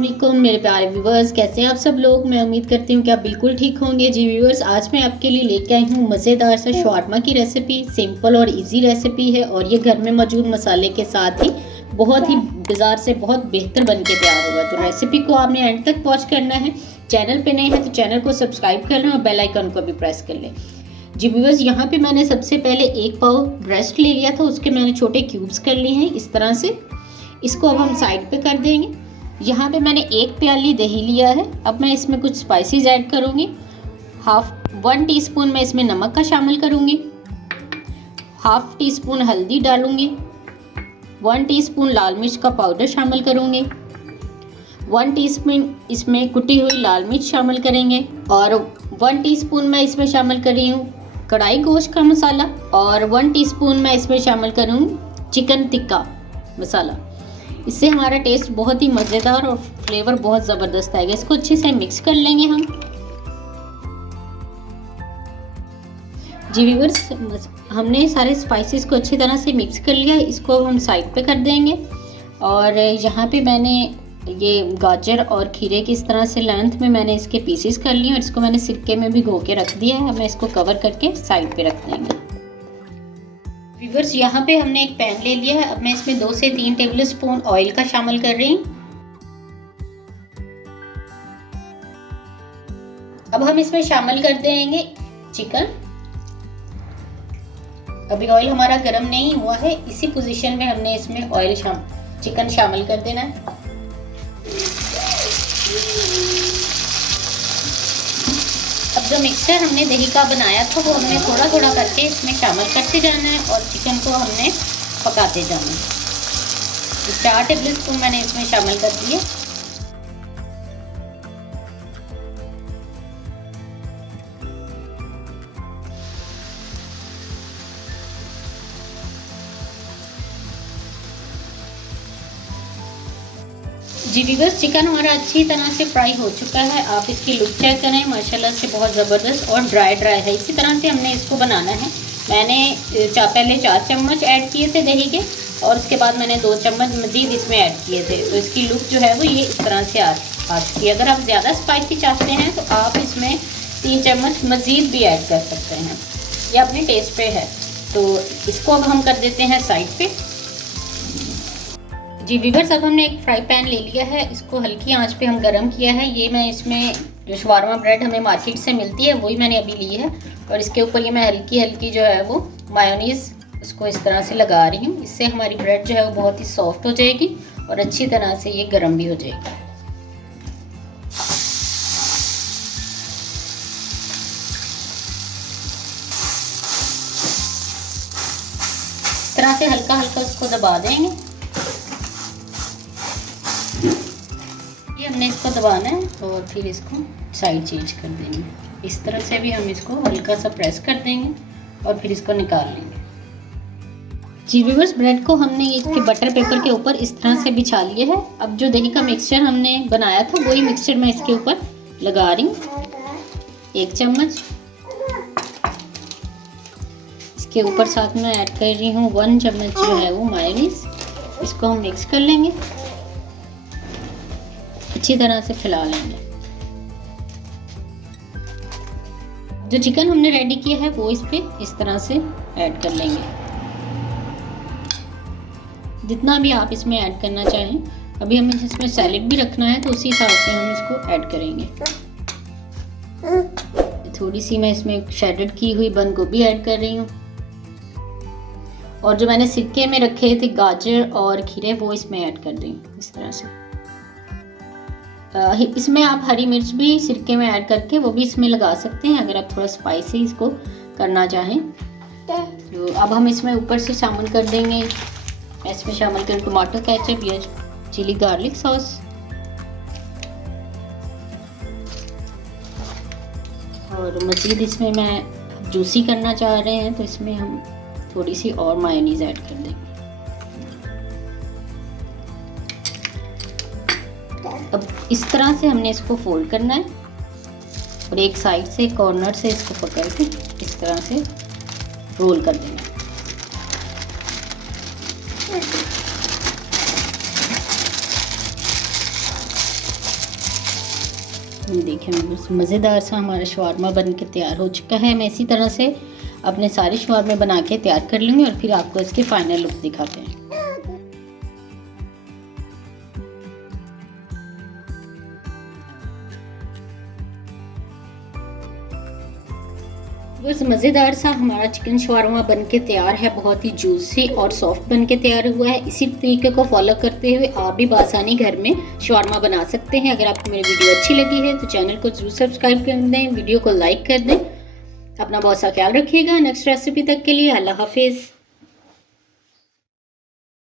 अस्सलामुअलैकुम मेरे प्यारे व्यूवर्स, कैसे हैं आप सब लोग। मैं उम्मीद करती हूँ कि आप बिल्कुल ठीक होंगे। जी व्यूवर्स, आज मैं आपके लिए लेके आई हूँ मज़ेदार सा शवारमा की रेसिपी। सिंपल और इजी रेसिपी है और ये घर में मौजूद मसाले के साथ ही बहुत ही बाजार से बहुत बेहतर बन के तैयार होगा। तो रेसिपी को आपने एंड तक वॉच करना है। चैनल पर नए हैं तो चैनल को सब्सक्राइब कर लें और बेल आइकन को भी प्रेस कर लें। जी व्यूवर्स, यहाँ पे मैंने सबसे पहले 1 पाव ब्रेस्ट ले लिया था, उसके मैंने छोटे क्यूब्स कर लिए हैं इस तरह से। इसको अब हम साइड पे कर देंगे। यहाँ पे मैंने 1 प्याली दही लिया है। अब मैं इसमें कुछ स्पाइसेस ऐड करूँगी। 1 टीस्पून मैं इसमें नमक का शामिल करूँगी, 1/2 टीस्पून हल्दी डालूँगी, 1 टीस्पून लाल मिर्च का पाउडर शामिल करूँगी, 1 टीस्पून इसमें कुटी हुई लाल मिर्च शामिल करेंगे और 1 टीस्पून मैं इसमें शामिल कर रही हूँ कढ़ाई गोश्त का मसाला और 1 टीस्पून मैं इसमें शामिल करूँगी चिकन टिक्का मसाला। इससे हमारा टेस्ट बहुत ही मज़ेदार और फ्लेवर बहुत ज़बरदस्त आएगा। इसको अच्छे से मिक्स कर लेंगे हम। जी व्यूअर्स, हमने सारे स्पाइसेस को अच्छी तरह से मिक्स कर लिया। इसको हम साइड पे कर देंगे। और यहाँ पे मैंने ये गाजर और खीरे की इस तरह से लेंथ में मैंने इसके पीसेस कर लिए और इसको मैंने सिरके में भिगो के रख दिया है। हमें इसको कवर करके साइड पे रख देंगे। व्यूअर्स, यहाँ पे हमने एक पैन ले लिया है। अब मैं इसमें 2 से 3 टेबल स्पून ऑयल का शामिल कर रही हूँ। अब हम इसमें शामिल कर देंगे चिकन। अभी ऑयल हमारा गर्म नहीं हुआ है, इसी पोजीशन में हमने इसमें चिकन शामिल कर देना है। अब जो मिक्सचर हमने दही का बनाया था वो हमने थोड़ा थोड़ा करके इसमें शामिल करते जाना है और चिकन को हमने पकाते जाना है। 4 टेबल स्पून मैंने इसमें शामिल कर दिए। जी व्यूअर्स, चिकन हमारा अच्छी तरह से फ्राई हो चुका है। आप इसकी लुक चेक करें, माशाल्लाह से बहुत ज़बरदस्त और ड्राई है। इसी तरह से हमने इसको बनाना है। मैंने पहले 4 चम्मच ऐड किए थे दही के और उसके बाद मैंने 2 चम्मच मज़ीद इसमें ऐड किए थे। तो इसकी लुक जो है वो ये इस तरह से आ चुकी है। अगर आप ज़्यादा स्पाइसी चाहते हैं तो आप इसमें 3 चम्मच मज़ीद भी ऐड कर सकते हैं, ये अपने टेस्ट पे है। तो इसको अब हम कर देते हैं साइड पे। जी व्यूअर्स, अब हमने एक फ्राई पैन ले लिया है। इसको हल्की आंच पे हम गरम किया है। ये मैं इसमें जो शवारमा ब्रेड हमें मार्केट से मिलती है वही मैंने अभी ली है और इसके ऊपर ये मैं हल्की हल्की जो है वो मायोनीज़ उसको इस तरह से लगा रही हूँ। इससे हमारी ब्रेड जो है वो बहुत ही सॉफ्ट हो जाएगी और अच्छी तरह से ये गर्म भी हो जाएगी। इस तरह से हल्का हल्का उसको दबा देंगे। हमने इसको दबाना है और फिर इसको साइड चेंज कर देंगे। इस तरह से भी हम इसको हल्का सा प्रेस कर देंगे और फिर इसको निकाल लेंगे। जी व्यूअर्स, ब्रेड को हमने इसके बटर पेपर के ऊपर इस तरह से बिछा लिया है। अब जो दही का मिक्सचर हमने बनाया था वही मिक्सचर मैं इसके ऊपर लगा रही हूँ। 1 चम्मच इसके ऊपर साथ में ऐड कर रही हूँ 1 चम्मच जो है वो मायोनीज। इसको हम मिक्स कर लेंगे, अच्छी तरह से फैला लेंगे। जो चिकन हमने रेडी किया है वो इस पे इस तरह से ऐड कर लेंगे, जितना भी आप इसमें ऐड करना चाहें। अभी हमें इसमें सैलेड भी रखना है तो उसी हिसाब से हम इसको ऐड करेंगे। थोड़ी सी मैं इसमें शेडेड की हुई बंद गोभी ऐड कर रही हूँ और जो मैंने सिरके में रखे थे गाजर और खीरे वो इसमें ऐड कर रही हूँ इस तरह से। इसमें आप हरी मिर्च भी सिरके में ऐड करके वो भी इसमें लगा सकते हैं अगर आप थोड़ा स्पाइसी इसको करना चाहें। तो अब हम इसमें ऊपर से शामिल कर देंगे, इसमें शामिल करें टमाटो केचप या चिली गार्लिक सॉस और मज़ीद इसमें मैं जूसी करना चाह रहे हैं तो इसमें हम थोड़ी सी और मायोनीज़ ऐड कर देंगे। अब इस तरह से हमने इसको फोल्ड करना है और एक साइड से कॉर्नर से इसको पकड़ के इस तरह से रोल कर देना है। देखिए व्यूअर्स, मज़ेदार सा हमारा शवारमा बन के तैयार हो चुका है। मैं इसी तरह से अपने सारे शवारमे बना के तैयार कर लूँगी और फिर आपको इसके फाइनल लुक दिखाते हैं। बस मज़ेदार सा हमारा चिकन शवारमा बन के तैयार है। बहुत ही जूसी और सॉफ्ट बन के तैयार हुआ है। इसी तरीके को फॉलो करते हुए आप भी आसानी घर में शवारमा बना सकते हैं। अगर आपको मेरी वीडियो अच्छी लगी है तो चैनल को जरूर सब्सक्राइब कर दें, वीडियो को लाइक कर दें। अपना बहुत सा ख्याल रखिएगा। नेक्स्ट रेसिपी तक के लिए अल्लाह हाफिज़।